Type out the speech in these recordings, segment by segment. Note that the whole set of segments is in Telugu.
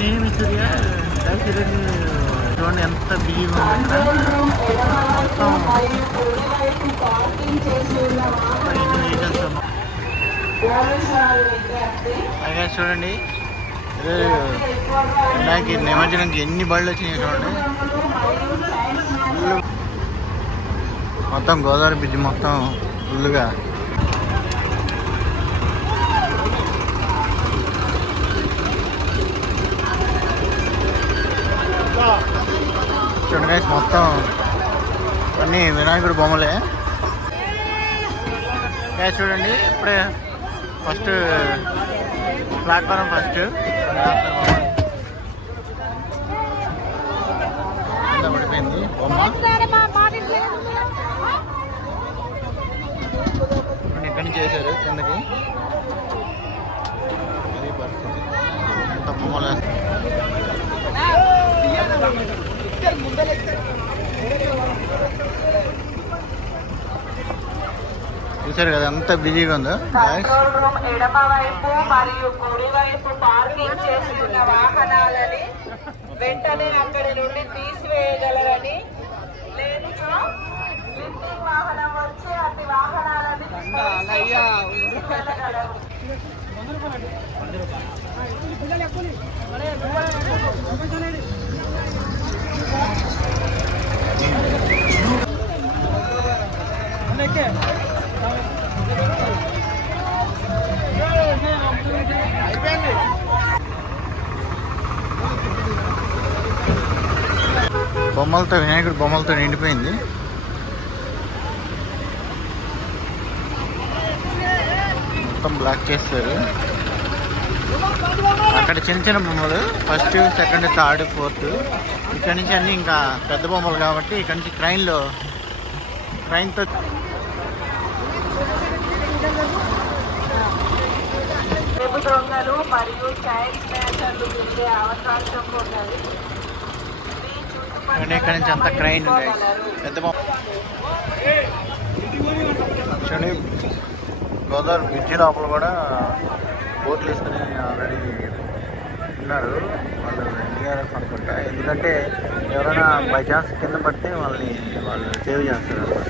నేను సూర్య చూడండి ఎంత బిజీగా ఉంది ఇక్కడ చూడండి నాకు నిమజ్జనానికి ఎన్ని బళ్ళు వచ్చినాయి చూడండి. మొత్తం గోదావరి బ్రిడ్జ్ మొత్తం ఫుల్గా చూడండి గైస్, మొత్తం అన్నీ వినాయకుడు బొమ్మలే గైస్. చూడండి ఇప్పుడే ఫస్ట్ ప్లాట్ఫారం కింద పడిపోయింది బొమ్మ. ఇక్కడి నుంచి చేశారు కిందకి. అది పరిస్థితి, అంత బొమ్మలు చూసారు కదా ఎంత బిజీగా ఉందో. ఎడమ వైపు మరియు కుడి వైపు పార్కింగ్ చేస్తున్న వాహనాలని వెంటనే అక్కడి నుండి తీసివేయగలరని, లేనిచో లిఫ్టింగ్ వాహనం వచ్చి అతి వాహనాలని తీసుకెళ్లగలరు. బొమ్మలతో, వినాయకుడు బొమ్మలతో నిండిపోయింది. మొత్తం బ్లాక్ చేస్తారు. అక్కడ చిన్న చిన్న బొమ్మలు, ఫస్ట్, సెకండ్, థర్డ్, ఫోర్త్. ఇక్కడ నుంచి అన్నీ ఇంకా పెద్ద బొమ్మలు కాబట్టి ఇక్కడ నుంచి ట్రైన్తో దొంగలు మరియు చైల్డ్ స్నాచర్లు తిరిగే అవకాశం ఉన్నది. ఇక్కడ నుంచి అంత క్రైన్ పెద్ద బొమ్మ. చూడండి గోదావరి బ్రిడ్జి లోపల కూడా బోట్లు వేసుకుని ఆల్రెడీ ఉన్నారు వాళ్ళు, ఎన్డీఆర్ఎఫ్ అనుకుంటా. ఎందుకంటే ఎవరైనా బై ఛాన్స్ కింద పడితే వాళ్ళు సేవ్ చేస్తారు అన్నమాట.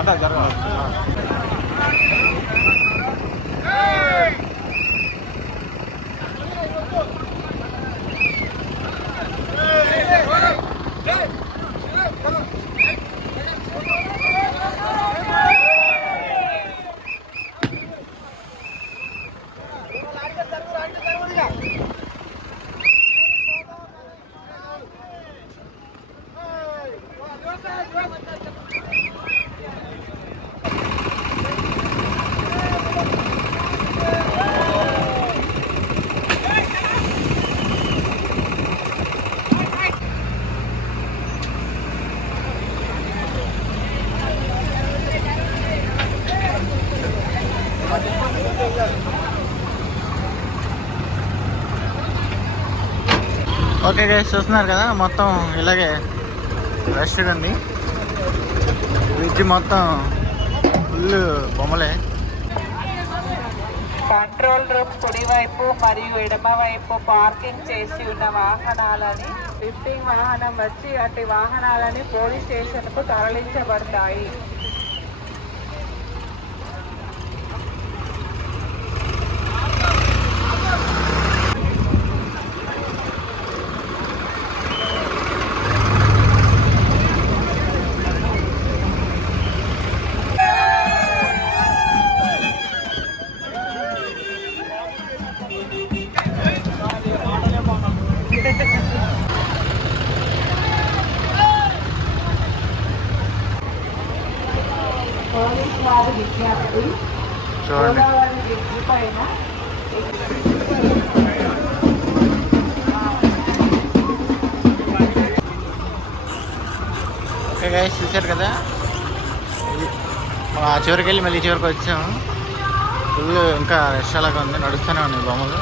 అంటే జరగాలి. ఓకే గైస్, చూస్తున్నారు కదా మొత్తం ఇలాగే రష్ ఉంది. బ్రిడ్జ్ మొత్తం ఫుల్ బొమ్మలే. కంట్రోల్ రూమ్ కుడివైపు మరియు ఎడమవైపు పార్కింగ్ చేసి ఉన్న వాహనాలని, లిఫ్టింగ్ వాహనం వచ్చి అటు వాహనాలని పోలీస్ స్టేషన్కు తరలించబడతాయి. పోలీస్ వారి విజ్ఞప్తి, గోదావరి బ్రిడ్జి పైన చూశారు కదా ఆ చివరికి వెళ్ళి మళ్ళీ ఈ చివరికి వచ్చాము. ఫుల్ ఇంకా రష్ అలాగా ఉంది, నడుస్తూనే ఉన్నాయి బొమ్మలు.